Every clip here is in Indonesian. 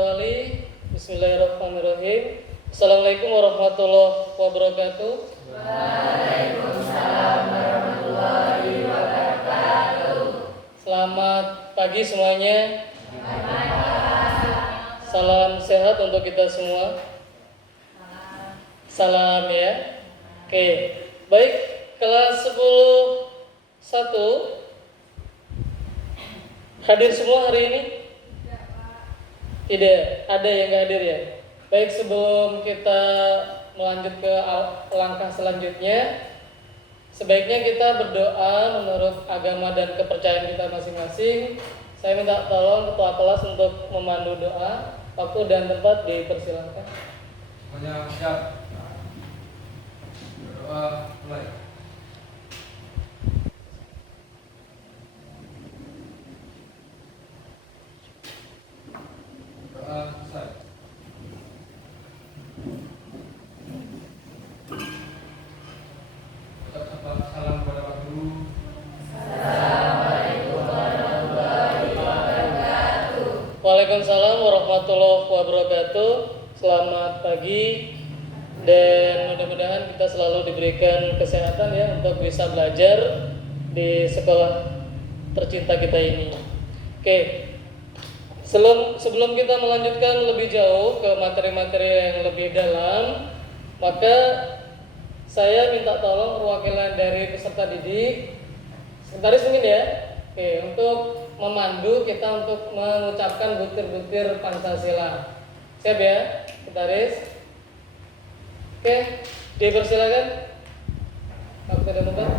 awali. Bismillahirrahmanirrahim. Assalamualaikum warahmatullahi wabarakatuh. Waalaikumsalam warahmatullahi wabarakatuh. Selamat pagi semuanya. Salam sehat untuk kita semua. Salam ya. Oke. Baik, kelas 10 1 hadir semua hari ini? Tidak, ada yang nggak hadir ya. Baik, sebelum kita melanjut ke langkah selanjutnya, sebaiknya kita berdoa menurut agama dan kepercayaan kita masing-masing. Saya minta tolong ketua kelas untuk memandu doa. Waktu dan tempat dipersilakan. Semuanya siap. Berdoa mulai. Salam kepada Pak Guru. Assalamualaikum warahmatullahi wabarakatuh. Waalaikumsalam warahmatullahi wabarakatuh. Selamat pagi dan mudah-mudahan kita selalu diberikan kesehatan ya untuk bisa belajar di sekolah tercinta kita ini. Oke. Sebelum kita melanjutkan lebih jauh ke materi-materi yang lebih dalam, maka saya minta tolong perwakilan dari peserta didik, sekretaris mungkin ya, oke, untuk memandu kita untuk mengucapkan butir-butir Pancasila. Siap ya, sekretaris? Oke, dipersilakan. Waktu dan tempat.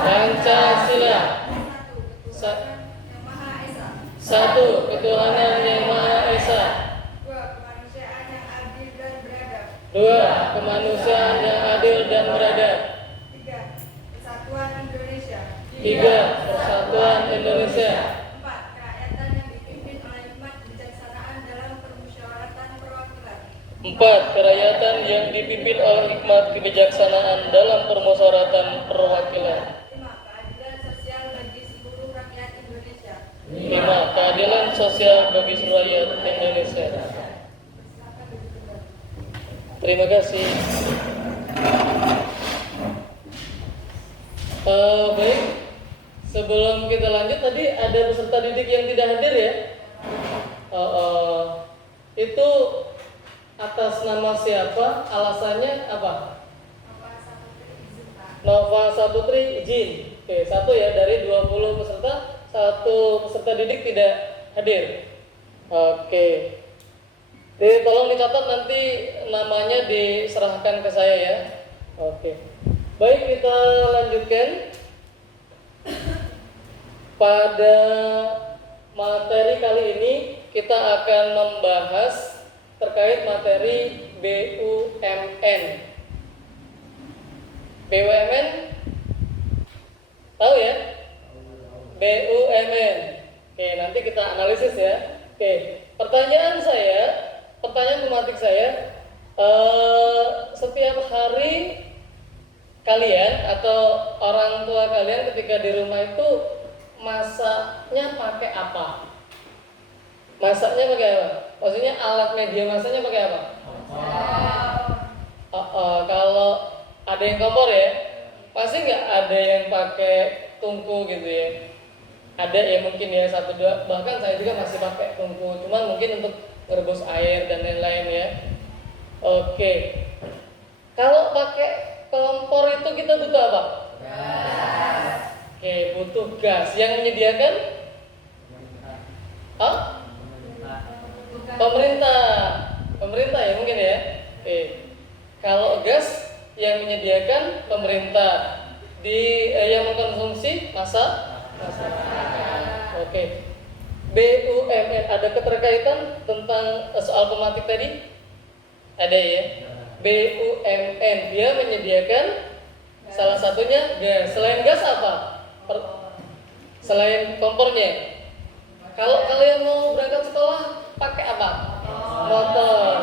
Pancasila. Satu, ketuhanan yang Maha Esa. Dua, kemanusiaan yang adil dan beradab. Tiga, persatuan Indonesia. Empat, kerakyatan yang dipimpin oleh hikmat kebijaksanaan dalam permusyawaratan perwakilan. Lima, keadilan sosial bagi seluruh rakyat Indonesia. Terima kasih. Baik, sebelum kita lanjut tadi ada peserta didik yang tidak hadir ya. Itu atas nama siapa? Alasannya apa? Nova Saputri izin. Oke, satu ya dari 20 peserta, satu peserta didik tidak hadir. Oke. Jadi tolong dicatat nanti namanya diserahkan ke saya ya. Oke. Baik, kita lanjutkan. Pada materi kali ini kita akan membahas terkait materi BUMN. BUMN tahu ya? BUMN. Oke, nanti kita analisis ya. Oke, pertanyaan tematik saya, setiap hari kalian atau orang tua kalian ketika di rumah itu masaknya pakai apa? Masaknya pakai apa? Maksudnya alat media masaknya pakai apa? Kalau ada yang kompor ya, pasti nggak ada yang pakai tungku gitu ya. Ada ya mungkin ya 1-2, bahkan saya juga masih pakai tungku, cuman mungkin untuk merebus air dan lain-lain ya. Oke. Kalau pakai kompor itu kita butuh apa? Gas. Oke, butuh gas. Yang menyediakan? Pemerintah ya mungkin ya. Oke. Kalau gas yang menyediakan pemerintah, yang mengkonsumsi masyarakat. Oke. BUMN ada keterkaitan tentang soal pematik tadi? Ada ya. BUMN dia menyediakan salah satunya gas. Selain gas apa? Selain kompornya. Kalau kalian mau berangkat sekolah pakai apa? Motor.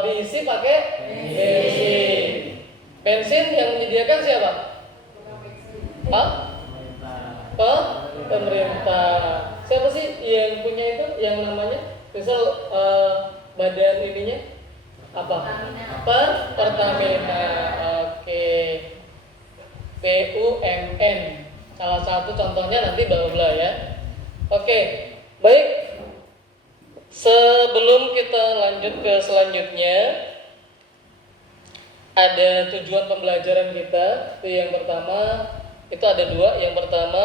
Diisi pakai bensin. Bensin yang menyediakan siapa? Hah? Pemerintah. Siapa sih yang punya itu? Yang namanya? Misal badan ininya apa? Pertamina. Oke. BUMN. Salah satu contohnya nanti bla bla ya. Oke. Baik. Sebelum kita lanjut ke selanjutnya, ada tujuan pembelajaran kita. Itu yang pertama, itu ada dua. Yang pertama,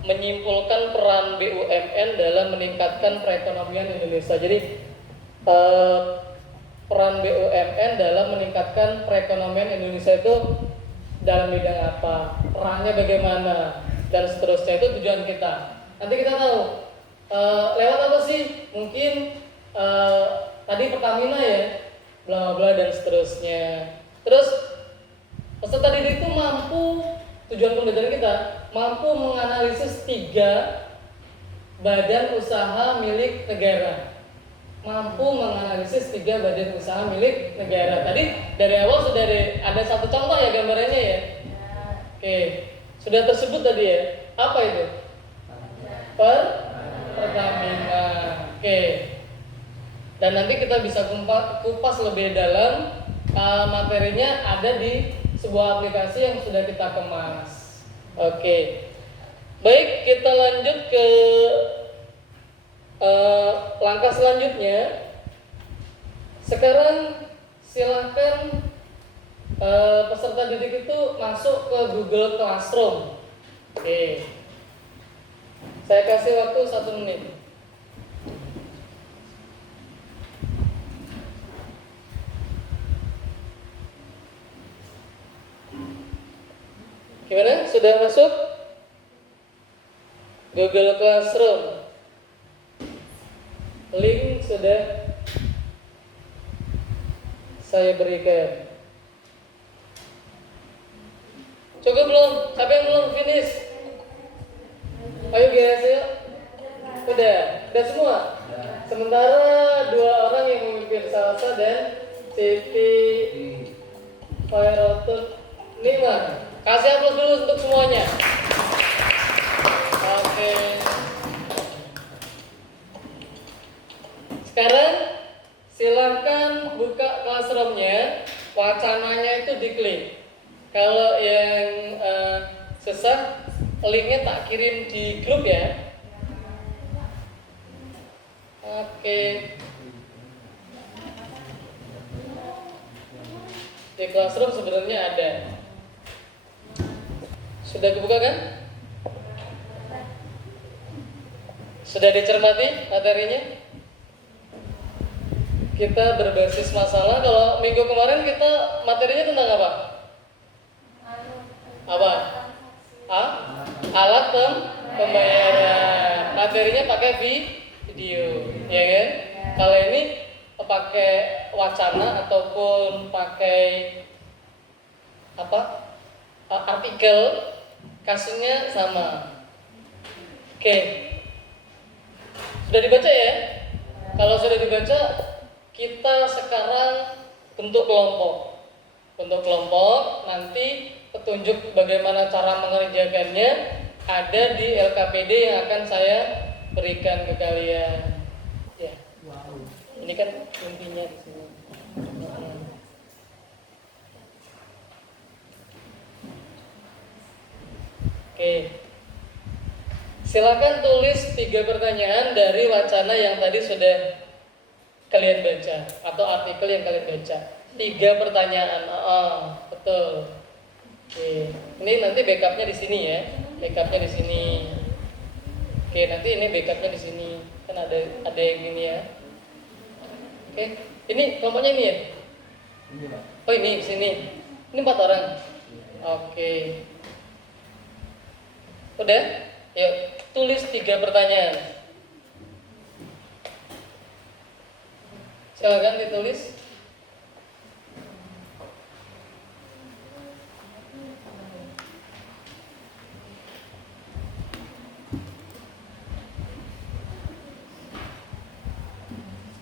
menyimpulkan peran BUMN dalam meningkatkan perekonomian Indonesia. Jadi peran BUMN dalam meningkatkan perekonomian Indonesia itu dalam bidang apa, perannya bagaimana, dan seterusnya. Itu tujuan kita. Nanti kita tahu lewat apa sih? Mungkin tadi Pertamina ya, bla bla dan seterusnya. Terus peserta didik itu mampu, tujuan pembelajaran kita mampu menganalisis 3 badan usaha milik negara. Mampu menganalisis 3 badan usaha milik negara. Tadi dari awal sudah ada satu contoh ya gambarannya ya. Oke, sudah tersebut tadi ya. Apa itu? Pertamina. Oke. Dan nanti kita bisa kupas lebih dalam. Materinya ada di sebuah aplikasi yang sudah kita kemas. Oke. Baik, kita lanjut ke langkah selanjutnya. Sekarang silakan peserta didik itu masuk ke Google Classroom. Oke. Saya kasih waktu 1 menit. Gimana? Sudah masuk? Google Classroom. Link sudah saya berikan. Cukup belum? Siapa yang belum finish? Ayo guys, yuk. Udah semua? Sementara 2 orang yang memimpin Salsa dan Siti Fairotun Nima. Kasih aplaus dulu untuk semuanya. Oke. Sekarang silakan buka classroom-nya, wacananya itu diklik. Kalau yang susah, linknya tak kirim di grup ya. Oke. Di classroom sebenarnya ada. Sudah kebuka kan? Sudah dicermati materinya? Kita berbasis masalah. Kalau minggu kemarin kita materinya tentang apa? Apa? Alat pembayaran. Materinya pakai video, ya kan? Kalau ini pakai wacana ataupun pakai apa? Artikel. Kasusnya sama. Oke. Sudah dibaca ya? Kalau sudah dibaca, kita sekarang bentuk kelompok. Bentuk kelompok, nanti petunjuk bagaimana cara mengerjakannya ada di LKPD yang akan saya berikan ke kalian. Ya. Ini kan intinya di sini. Oke. Silakan tulis 3 pertanyaan dari wacana yang tadi sudah kalian baca atau artikel yang kalian baca. 3 pertanyaan. Betul. Oke. Ini nanti backupnya di sini ya. Backupnya di sini. Oke, nanti ini backupnya di sini. Kan ada yang ini ya. Oke. Ini kelompoknya ini ya? Ini, Pak. Oh, ini di sini. Ini 4 orang. Oke. Udah? Yuk, tulis 3 pertanyaan. Silakan ditulis.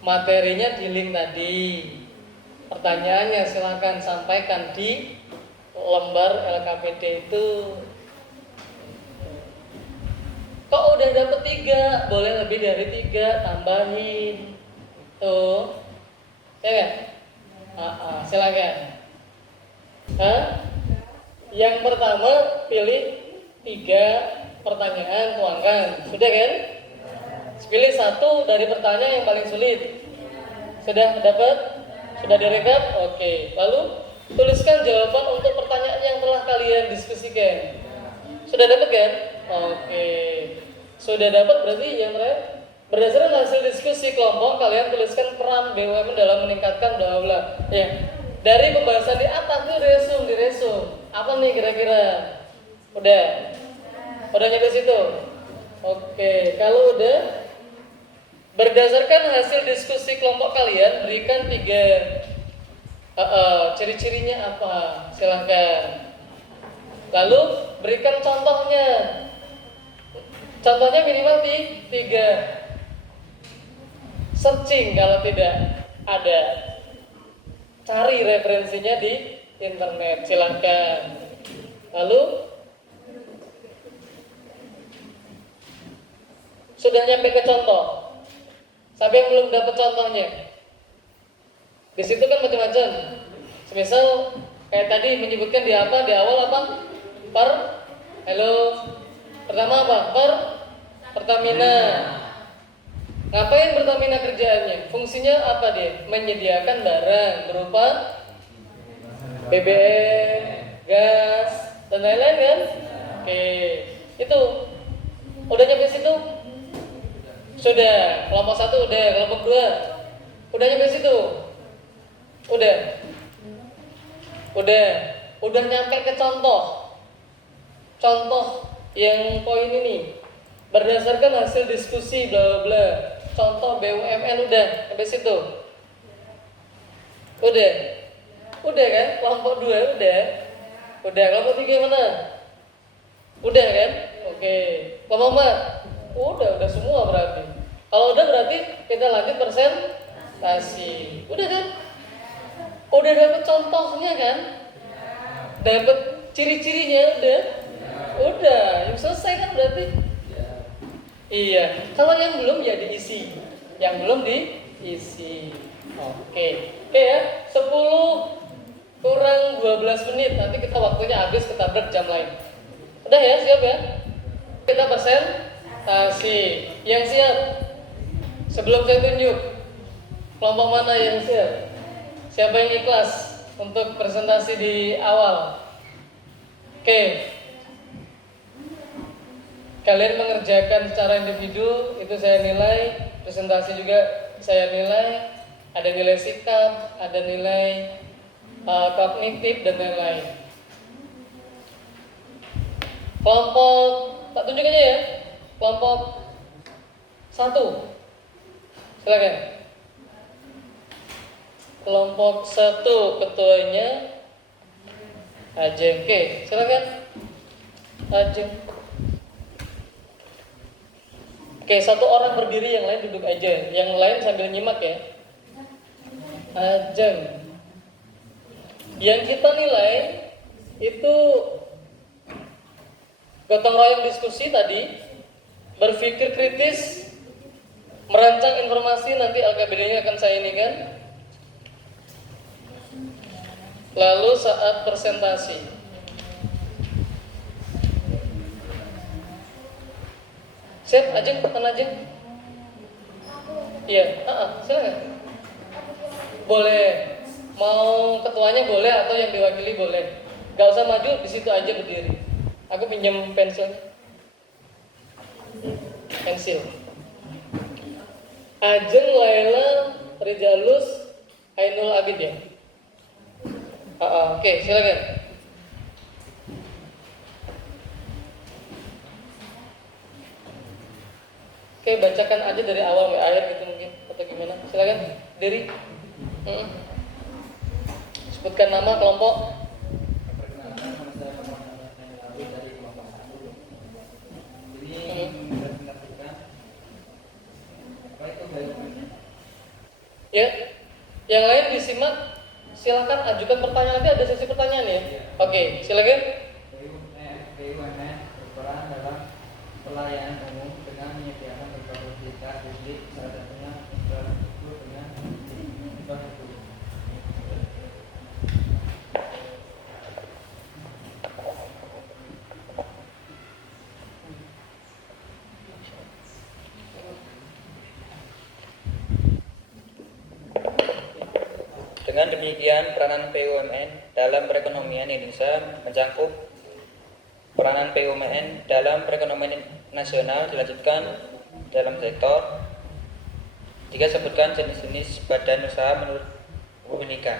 Materinya di link tadi. Pertanyaannya silakan sampaikan di lembar LKPD itu. Kok udah dapet 3, boleh lebih dari 3, tambahin. Tuh, ya kan? Silakan. Yang pertama pilih 3 pertanyaan, tuangkan. Sudah kan? Pilih 1 dari pertanyaan yang paling sulit. Sudah dapat? Sudah direkap? Oke. Lalu tuliskan jawaban untuk pertanyaan yang telah kalian diskusikan. Sudah dapat kan? Oke. Sudah dapat berarti yang terakhir, berdasarkan hasil diskusi kelompok kalian tuliskan peran BUMN dalam meningkatkan bla bla. Ya. Dari pembahasan di atas itu diresum. Apa nih kira-kira? Udah nyampe situ? Oke. Kalau udah, berdasarkan hasil diskusi kelompok kalian berikan 3 ciri-cirinya apa? Silahkan. Lalu berikan contohnya. Contohnya minimal 3. Searching kalau tidak ada. Cari referensinya di internet. Silahkan. Lalu sudah nyampe ke contoh. Sampai yang belum dapat contohnya. Di situ kan macam-macam. Semisal kayak tadi menyebutkan di awal apa? Hello. Pertama apa? Pertamina. Ngapain Pertamina kerjaannya? Fungsinya apa dia? Menyediakan barang berupa BBM, gas, dan lain-lain kan? Oke. Itu. Udah nyampe situ? Sudah. Kelompok 1 udah, kelompok 2 udah nyampe situ? Udah nyampe ke contoh yang poin ini. Berdasarkan hasil diskusi bla bla. Contoh BUMN udah sampai situ. Udah kan? Kelompok 2 udah. Kelompok 3 mana? Udah kan? Oke. Kelompok 4 udah semua berarti. Kalau udah berarti kita lanjut presentasi. Udah kan? Udah dapet contohnya kan? Dapet ciri-cirinya udah. Yang selesai kan berarti? Iya. Kalau yang belum ya diisi. Yang belum diisi. Oke ya. 10 kurang 12 menit. Nanti kita waktunya habis, kita break jam lain. Udah ya, siap ya? Kita presentasi. Yang siap? Sebelum saya tunjuk, kelompok mana yang siap? Siapa yang ikhlas untuk presentasi di awal? Oke. Kalian mengerjakan secara individu, itu saya nilai. Presentasi juga saya nilai. Ada nilai sikap, ada nilai kognitif, dan lain-lain. Kelompok, tak tunjuk aja ya. Kelompok 1. Silakan. Kelompok 1 ketuanya Ajeng. Oke, silakan. Ajeng. Oke, 1 orang berdiri, yang lain duduk aja. Yang lain sambil nyimak ya. Ajeng. Yang kita nilai itu gotong royong diskusi tadi, berpikir kritis, merancang informasi, nanti LKBD-nya akan saya ini kan. Lalu saat presentasi, siap Ajeng, tekan Ajeng. Iya, silakan. Boleh, mau ketuanya boleh atau yang diwakili boleh. Gak usah maju, di situ aja berdiri. Aku pinjam pensil. Ajeng, Laila, Rizalus, Ainul Abid ya. Oke, silakan. Oke, bacakan aja dari awal sampai akhir gitu mungkin, atau gimana? Silakan, diri. Sebutkan nama kelompok. Ya, yang lain disimak. silakan ajukan pertanyaan, nanti ada sesi pertanyaan ya. Oke, silakan. BUMN berperan dalam pelayanan umum dengan menyediakan berbagai fasilitas publik, salah satunya infrastruktur dengan infrastruktur. Dengan demikian, peranan BUMN dalam perekonomian Indonesia mencakup peranan BUMN dalam perekonomian nasional dilanjutkan dalam sektor. Tiga, sebutkan jenis-jenis badan usaha menurut Unika.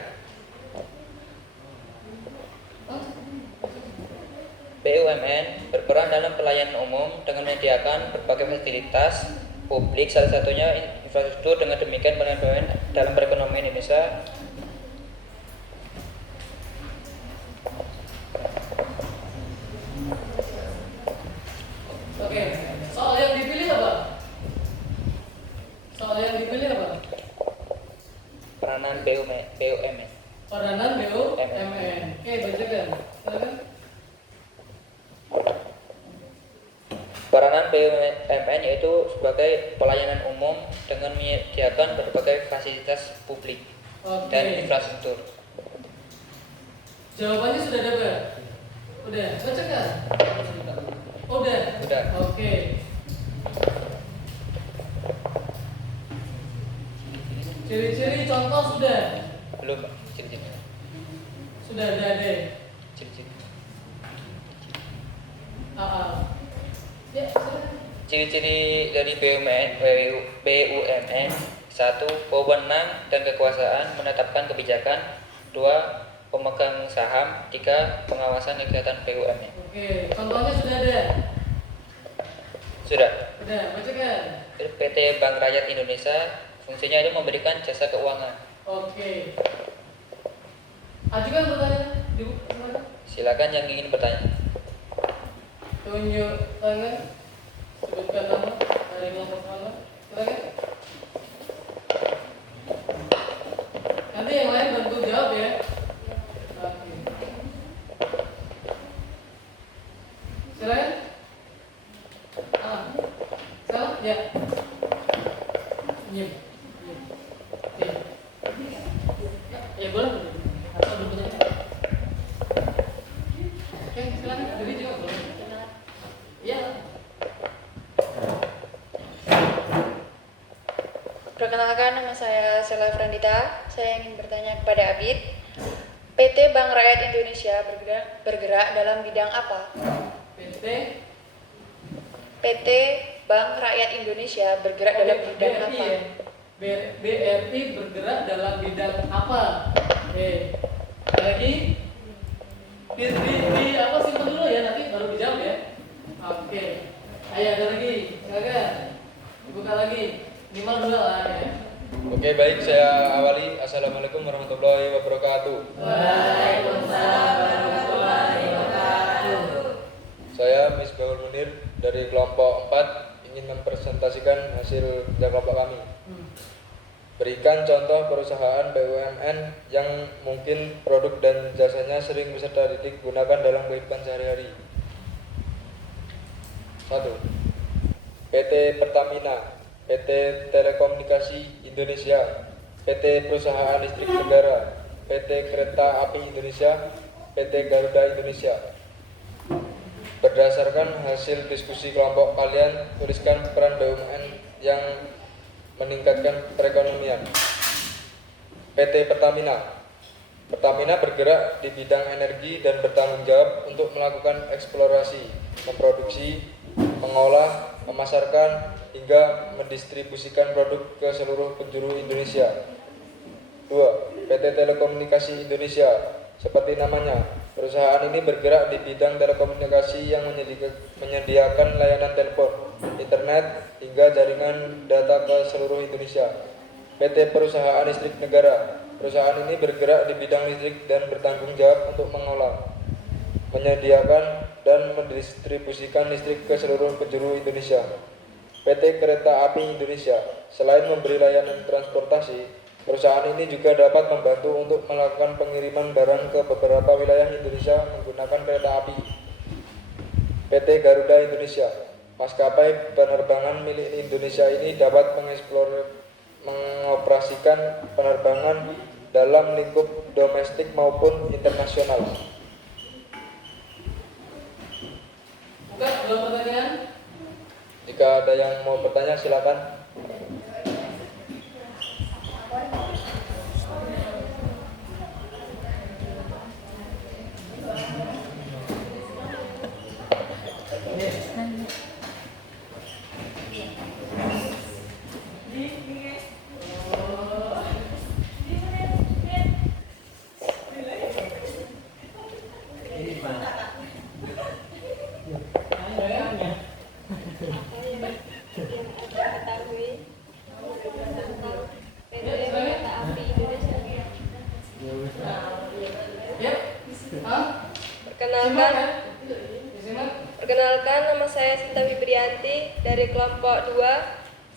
BUMN berperan dalam pelayanan umum dengan menyediakan berbagai fasilitas publik, salah satunya infrastruktur. Dengan demikian, peranan BUMN dalam perekonomian Indonesia Oke, soal yang dipilih apa? Soal yang dipilih apa? peranan BUMN. Peranan BUMN. Oke, bacakan. Silakan. Peranan BUMN yaitu sebagai pelayanan umum dengan menyediakan berbagai fasilitas publik dan Oke. infrastruktur. Jawabannya sudah dapat? Udah, bacakan. Udah. Udah. Oke. Ciri-ciri contoh sudah. Belum, Pak. Ciri-cirinya. Sudah ada. Ciri-ciri. Ya, silakan. Ciri-ciri dari BUMN: 1. Wewenang dan kekuasaan menetapkan kebijakan. 2. Pemegang saham. 3. Pengawasan kegiatan BUMN. Oke, contohnya sudah ada. Sudah. Udah, bacakan. PT Bank Rakyat Indonesia fungsinya itu memberikan jasa keuangan. Oke. Ajukan pertanyaan. Silakan. Silakan yang ingin bertanya. Tunjuk tangan. Sebutkan nama dari kelompok mana. Silakan. Nanti yang lain bantu jawab ya. Oke. Silakan. Salah? Ya. Diam. Diam. Ya boleh. Atau duduk aja. Oke, silakan. Jadi jawab boleh. Ya. Perkenalkan, nama saya Sela Frandita. Saya ingin bertanya kepada Abid. PT Bank Rakyat Indonesia bergerak dalam bidang apa? PT Bank Rakyat Indonesia bergerak dalam bidang BRI apa? ya? BRI bergerak dalam bidang apa? Oke. Lagi di apa simpan dulu ya, nanti baru dijawab ya. Oke. Ayo ada lagi. Silakan. Buka lagi. Minimal 2 lah ya. Oke, baik, saya awali. Assalamualaikum warahmatullahi wabarakatuh. Waalaikumsalam warahmatullahi wabarakatuh. Saya Misbahul Munir dari kelompok 4 ingin mempresentasikan hasil kerja kelompok kami. Berikan contoh perusahaan BUMN yang mungkin produk dan jasanya sering peserta didik gunakan dalam kehidupan sehari-hari. 1. PT Pertamina, PT Telekomunikasi Indonesia, PT Perusahaan Listrik Negara, PT Kereta Api Indonesia, PT Garuda Indonesia. Berdasarkan hasil diskusi kelompok kalian, tuliskan peran BUMN yang meningkatkan perekonomian. PT Pertamina. Pertamina bergerak di bidang energi dan bertanggung jawab untuk melakukan eksplorasi, memproduksi, mengolah, memasarkan, hingga mendistribusikan produk ke seluruh penjuru Indonesia. 2. PT Telekomunikasi Indonesia. Seperti namanya, perusahaan ini bergerak di bidang telekomunikasi yang menyediakan layanan telepon, internet, hingga jaringan data ke seluruh Indonesia. PT Perusahaan Listrik Negara. Perusahaan ini bergerak di bidang listrik dan bertanggung jawab untuk mengolah, menyediakan, dan mendistribusikan listrik ke seluruh penjuru Indonesia. PT Kereta Api Indonesia. Selain memberi layanan transportasi, Perusahaan ini juga dapat membantu untuk melakukan pengiriman barang ke beberapa wilayah Indonesia menggunakan kereta api. PT Garuda Indonesia, maskapai penerbangan milik Indonesia ini dapat mengoperasikan penerbangan dalam lingkup domestik maupun internasional. Bukan, belum pertanyaan? Jika ada yang mau bertanya silakan. Perkenalkan, nama saya Sinta Wibrianti dari kelompok 2.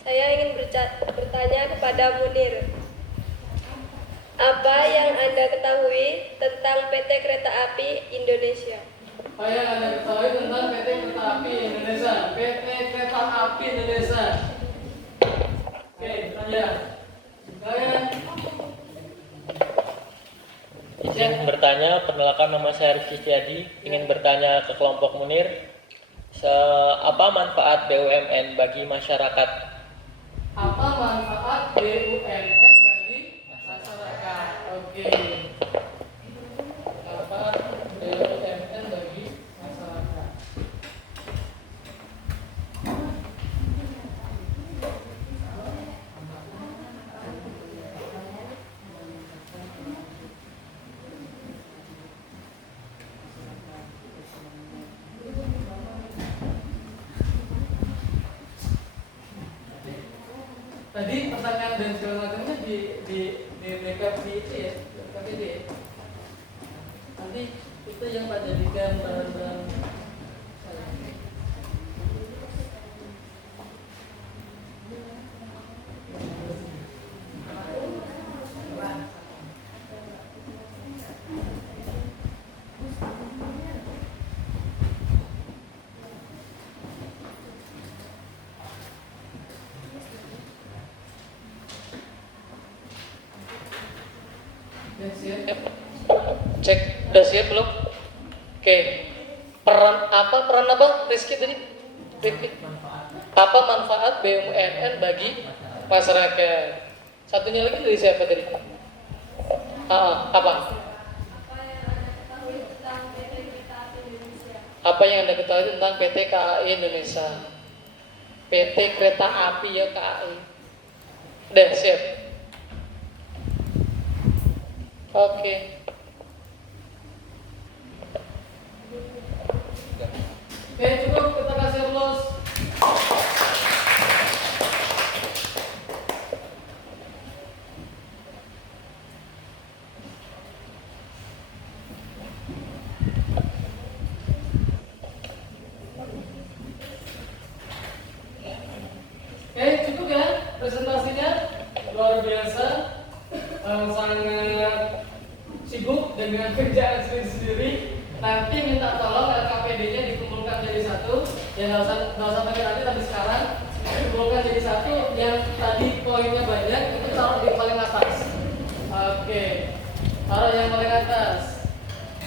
Saya ingin bertanya kepada Munir. Apa yang Anda ketahui tentang PT Kereta Api Indonesia? Apa yang Anda ketahui tentang PT Kereta Api Indonesia? PT Kereta Api Indonesia. Oke, bertanya. Silakan. Izin bertanya, perkenalkan nama saya Rizky Setiadi, ingin bertanya ke kelompok Munir, apa manfaat BUMN bagi masyarakat? Apa manfaat BUMN bagi masyarakat? Oke. Apa BUMN bagi masyarakat? Tadi pertanyaan dan segala macamnya di backup di itu ya, KPD. Nanti itu yang Pak jadikan bahan-bahan. Cek, udah siap belum? Oke. Peran apa Rizky tadi? Apa manfaat BUMN bagi masyarakat? Satunya lagi dari siapa tadi? Apa? Apa yang Anda ketahui tentang PT KAI Indonesia? PT Kereta Api ya KAI. Udah siap. Oke. Oke, cukup, kita kasih aplaus. Oke, cukup ya presentasinya. Luar biasa. Sangat sibuk dengan kerjaan sendiri. Nanti minta tolong LKPD-nya dikumpulkan jadi satu. Ya nggak usah pakai nanti, tapi sekarang dikumpulkan jadi satu. Yang tadi poinnya banyak itu taruh di paling atas. Oke, taruh yang paling atas.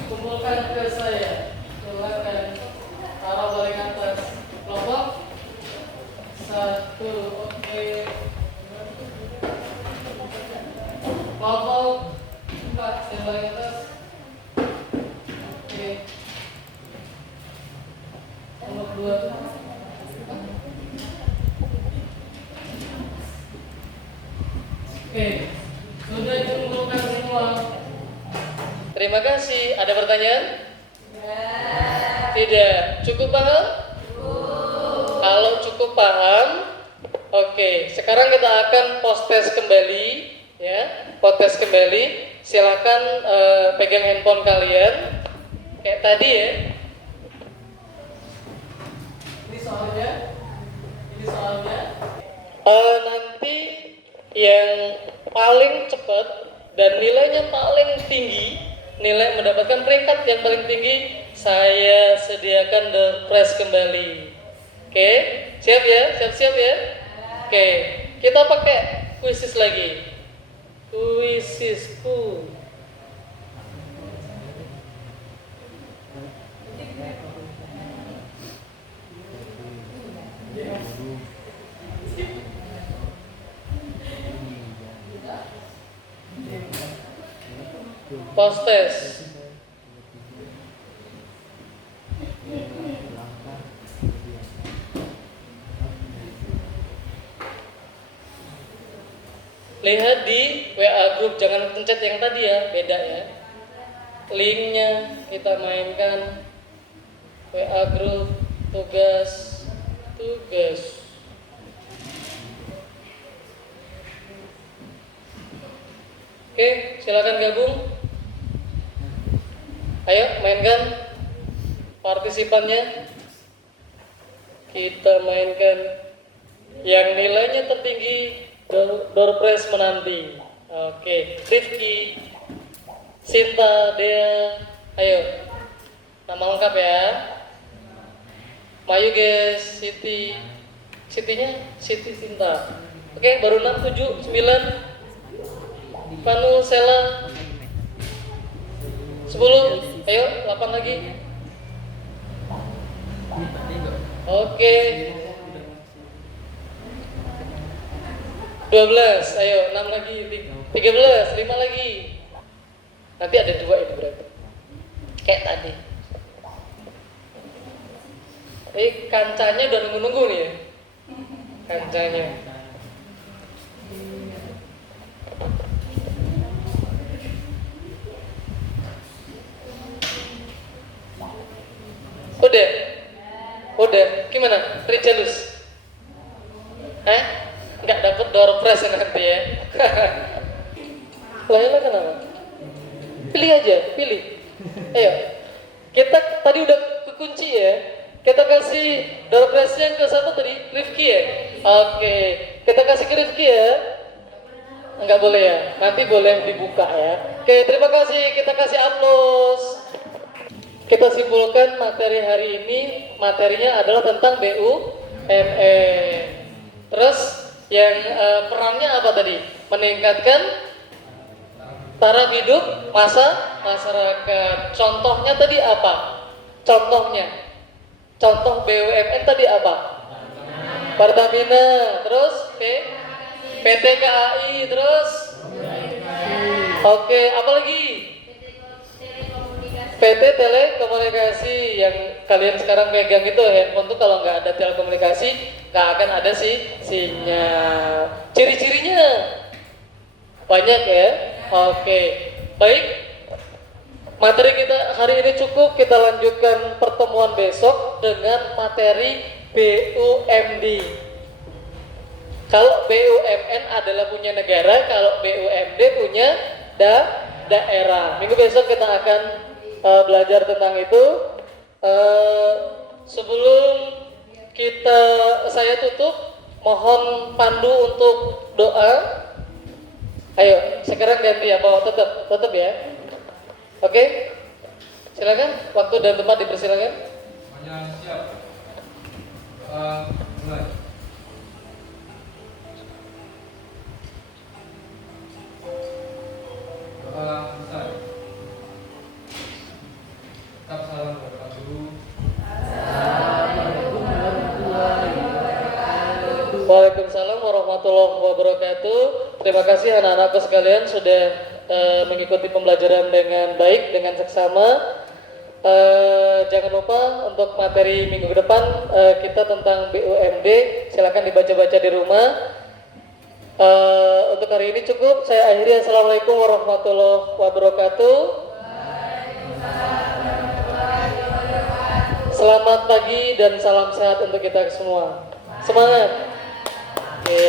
Kumpulkan ke saya. Silakan taruh paling atas. Kelompok satu. Oke. Kelompok 4 yang paling atas. Oke. Kelompok 2. Oke. Sudah dikumpulkan semua. Terima kasih. Ada pertanyaan? Tidak. Cukup paham? Kalau cukup paham, oke. Sekarang kita akan post test kembali. Ya, potes kembali. Silakan pegang handphone kalian kayak tadi ya. Ini soalnya. Nanti yang paling paling cepat dan nilainya paling tinggi, nilai mendapatkan peringkat yang paling tinggi, saya sediakan door prize kembali. Oke, siap ya? Siap-siap ya? Oke, kita pakai kuisis lagi. Kuisisku. Post test. Lihat di WA group, jangan pencet yang tadi ya, beda ya. Linknya kita mainkan. WA group, tugas. Oke, silakan gabung. Ayo mainkan partisipannya. Kita mainkan yang nilainya tertinggi, door prize menanti. Oke, Rifki, Sinta, Dea, ayo. Nama lengkap ya. Mayu guys, Sitinya Siti Sinta. Oke, baru 6, 7, 9. Panu, Sela, 10, ayo 8 lagi. Oke, 12, ayo 6 lagi, 13, 5 lagi. Nanti ada 2 ini berarti. Kayak tadi. Kancanya udah nunggu-nunggu nih ya. Kancanya. Udah, gimana? Rijalus? Nggak dapet door prize nanti ya? Lah kenapa? Pilih aja, pilih. Ayo, kita tadi udah kekunci ya. Kita kasih door prize-nya ke siapa tadi? Rifki ya? Oke, kita kasih ke Rifki ya. Enggak boleh ya, nanti boleh dibuka ya. Oke, terima kasih, kita kasih aplaus. Kita simpulkan materi hari ini, materinya adalah tentang BUMN. Terus yang perannya apa tadi? Meningkatkan taraf hidup masyarakat. Contohnya tadi apa? Contoh BUMN tadi apa? Pertamina, terus PT KAI, terus oke, apa lagi? PT Telekomunikasi. Yang kalian sekarang pegang itu handphone tuh kalau nggak ada telekomunikasi nggak akan ada sinyal. Ciri-cirinya banyak ya. Oke, baik. Materi kita hari ini cukup. Kita lanjutkan pertemuan besok dengan materi BUMD. Kalau BUMN adalah punya negara, kalau BUMD punya daerah. Minggu besok kita akan belajar tentang itu. Sebelum saya tutup, mohon Pandu untuk doa. Ayo, sekarang ganti ya, bawa tetap ya. Oke, silakan. Waktu dan tempat dipersilakan. Semuanya siap. Mulai. Doa besar. Tetap salam wabarakatuh. Waalaikumsalam warahmatullahi wabarakatuh. Terima kasih anak-anakku sekalian sudah mengikuti pembelajaran dengan baik, dengan seksama. Jangan lupa untuk materi minggu depan kita tentang BUMD, silakan dibaca-baca di rumah. Untuk hari ini cukup, saya akhiri. Assalamualaikum warahmatullahi wabarakatuh. Selamat pagi dan salam sehat untuk kita semua. Semangat. Oke.